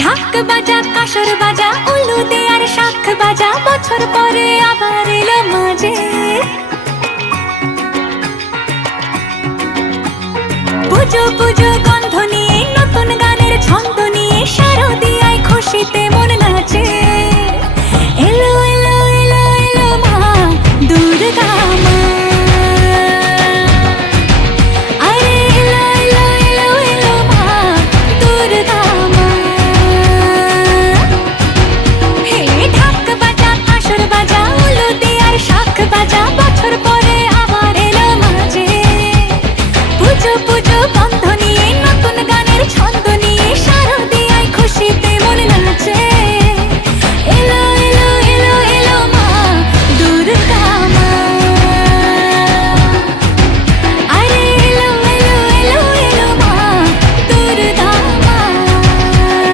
ঢাক বাজা কাসর বাজা উলুদে আর শাখ বাজা, বছর পরে আবার এলো মাঝে। পুজো পুজো গন্ধ নিয়ে নতুন গানের ছন্দ